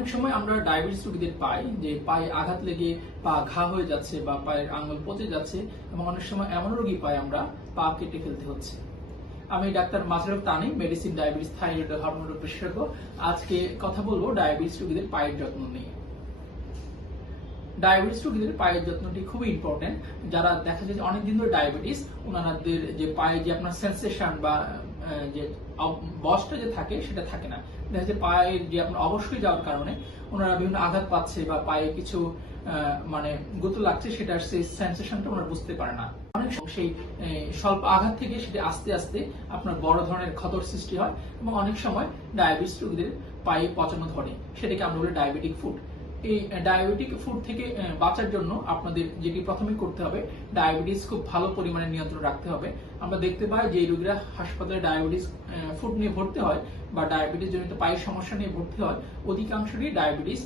অনেক সময় আমরা ডায়াবেটিস রোগীদের পাই যে পায়ে আঘাত লেগে পা ঘা হয়ে যাচ্ছে বা পায়ের আঙুল পচে যাচ্ছে, এবং অনেক সময় এমন রোগী পাই আমরা পা কেটে ফেলতে হচ্ছে। আমি doctor Mazharul Tanim, medicine, diabetes, thyroid, hormone রোগ বিশেষজ্ঞ। আজকে কথা বলবো ডায়াবেটিস রোগীদের পায়ের যত্ন নিয়ে। ডায়াবেটিস রোগীদের পায়ের যত্নটি খুবই ইম্পর্টেন্ট। যারা দেখা যায় যে অনেকদিন ধরে ডায়াবেটিস, ওনাদের যে পায়ে যে আপনার সেন্সেশন বা যে বসটা যে থাকে সেটা থাকে না। দেখা যায় পায়ের যে আপনার অবশ্যই যাওয়ার কারণে ওনারা বিভিন্ন আঘাত পাচ্ছে বা পায়ে কিছু মানে গুঁতো লাগছে, সেটার সেই সেন্সেশনটা ওনারা বুঝতে পারে না। অনেক সময় সেই স্বল্প আঘাত থেকে সেটা আস্তে আস্তে আপনার বড় ধরনের ক্ষতর সৃষ্টি হয়, এবং অনেক সময় ডায়াবেটিস রোগীদের পায়ে পচানো ধরে, সেটাকে আমরা বলি ডায়াবেটিক ফুট। এই ডায়াবেটিক ফুড থেকে বাঁচার জন্য আপনাদের যেটি প্রথমে করতে হবে, ডায়াবেটিস খুব ভালো পরিমাণে নিয়ন্ত্রণ রাখতে হবে। আমরা দেখতে পাই যে রোগীরা হাসপাতালে ডায়াবেটিস ফুড নিয়ে ভর্তি হয় বা ডায়াবেটিস জনিত পায়ের সমস্যা নিয়ে ভর্তি হয়, অধিকাংশই ডায়াবেটিস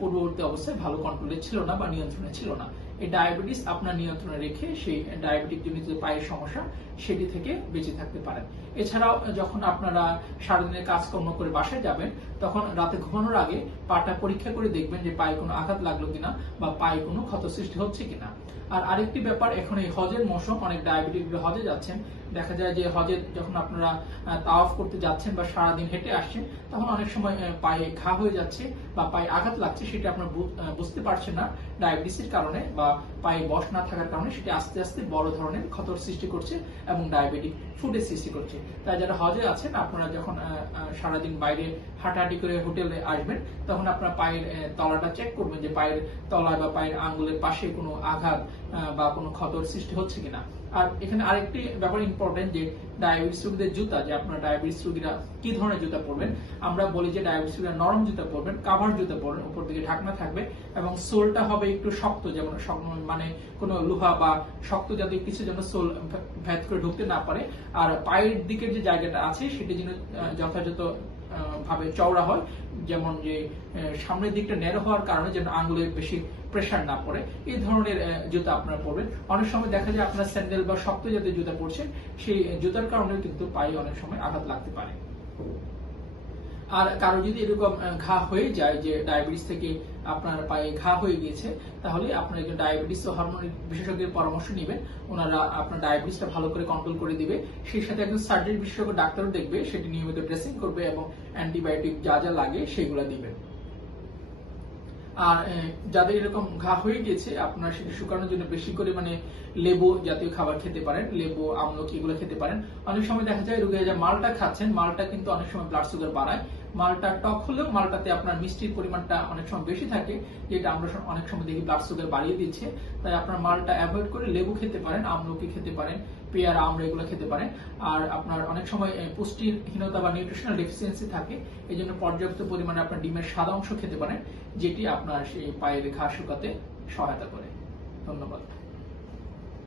পূর্ববর্তী অবস্থায় ভালো কন্ট্রোলে ছিল না বা নিয়ন্ত্রণে ছিল না। এই ডায়াবেটিস আপনার নিয়ন্ত্রণে রেখে সেই ডায়াবেটিক জনিত পায়ের সমস্যা সেটি থেকে বেঁচে থাকতে পারেন। এছাড়াও যখন আপনারা সারাদিনের কাজকর্ম করে বাসায় যাবেন, তখন রাতে ঘুমানোর আগে পাটা পরীক্ষা করে দেখবেন যে পায়ে কোনো আঘাত লাগলো কিনা বা পায়ে কোনো ক্ষত সৃষ্টি হচ্ছে কিনা। আর আরেকটি ব্যাপার, এখন এই হজের মৌসুম, অনেক ডায়াবেটিক হজে যাচ্ছেন, দেখা যায় যে হজে যখন আপনারা তাওয়াফ করতে যাচ্ছেন বা সারাদিন হেঁটে আসছেন, তখন অনেক সময় পায়ে ঘা হয়ে যাচ্ছে বা পায়ে আঘাত লাগছে, সেটা আপনারা বুঝতে পারছেন না ডায়াবেটিসের কারণে বা পায়ে বস না থাকার কারণে। সেটা আস্তে আস্তে বড় ধরনের ক্ষতর সৃষ্টি করছে এবং ডায়াবেটিক ফুডের সৃষ্টি করছে। তাই যারা হজে আছেন, আপনারা যখন সারাদিন বাইরে হাঁটাহাঁটি করে হোটেলে আসবেন, তখন আপনার পায়ের তলাটা চেক করবেন যে পায়ের তলায় বা পায়ের আঙ্গুলের পাশে কোনো আঘাত বা কোনো ক্ষতর সৃষ্টি হচ্ছে কিনা। আর এখানে আরেকটি ব্যাপার ইম্পর্টেন্ট, যে ডায়াবেটিস রোগীদের জুতা, যে আপনার ডায়াবেটিস রোগীরা কি ধরনের জুতা পরবেন। আমরা বলি যে ডায়াবেটিস রোগীরা নরম জুতা পরবেন, কাভার জুতা পরবেন, উপর দিকে ঢাকনা থাকবে এবং সোলটা হবে একটু শক্ত, যেমন মানে কোনো লোহা বা শক্ত জাতীয় কিছু যেন সোল ভেদ করে ঢুকতে না পারে। আর পায়ের দিকের যে জায়গাটা আছে সেটি যেন যথাযথ ভাবে চওড়া হয়, যেমন যে সামনের দিকটা ন্যারো হওয়ার কারণে যেন আঙ্গুলে বেশি প্রেসার না পড়ে, এই ধরনের জুতা আপনারা পরবেন। অনেক সময় দেখা যায় আপনারা স্যান্ডেল বা শক্ত জাতীয় জুতা পরছেন, সেই জুতার কারণে কিন্তু পায়ে অনেক সময় আঘাত লাগতে পারে। আর কারো যদি এরকম ঘা হয়ে যায় যে ডায়াবেটিস থেকে আপনার পায়ে ঘা হয়ে গিয়েছে, তাহলে আপনার একজন ডায়াবেটিস ও হরমোন বিশেষজ্ঞের পরামর্শ নেবেন। ওনারা আপনার ডায়াবেটিসটা ভালো করে কন্ট্রোল করে দিবে। সেই সাথে একজন সার্জারি বিশেষজ্ঞ ডাক্তারও দেখবে, সেটি নিয়মিত ড্রেসিং করবে এবং অ্যান্টিবায়োটিক যা যা লাগে সেগুলো দিবেন। আর যাদের এরকম ঘা হয়ে গেছে, আপনারা সেটা শুকানোর জন্য বেশি করে লেবু জাতীয় খাবার খেতে পারেন, লেবু, আমলকি এগুলো খেতে পারেন। অনেক সময় দেখা যায় রোগীরা যে মালটা খাচ্ছেন, মালটা কিন্তু অনেক সময় ব্লাড সুগার বাড়ায়। মালটা টক হলেও মালটাতে আপনার মিষ্টির পরিমাণটা অনেক সময় বেশি থাকে, যেটা আমরা অনেক সময় দেখি ব্লাড সুগার বাড়িয়ে দিচ্ছে। তাই আপনার মালটা অ্যাভয়েড করে লেবু খেতে পারেন, আমলকি খেতে পারেন, পেয়ারা, আমড়া এগুলো খেতে পারেন। আর আপনার অনেক সময় পুষ্টিহীনতা বা নিউট্রিশনাল ডেফিসিয়েন্সি থাকে, এই জন্য পর্যাপ্ত পরিমাণে আপনার ডিমের সাদা অংশ খেতে পারেন, যেটি আপনার সেই পায়ের ঘা শুকাতে সহায়তা করে। ধন্যবাদ।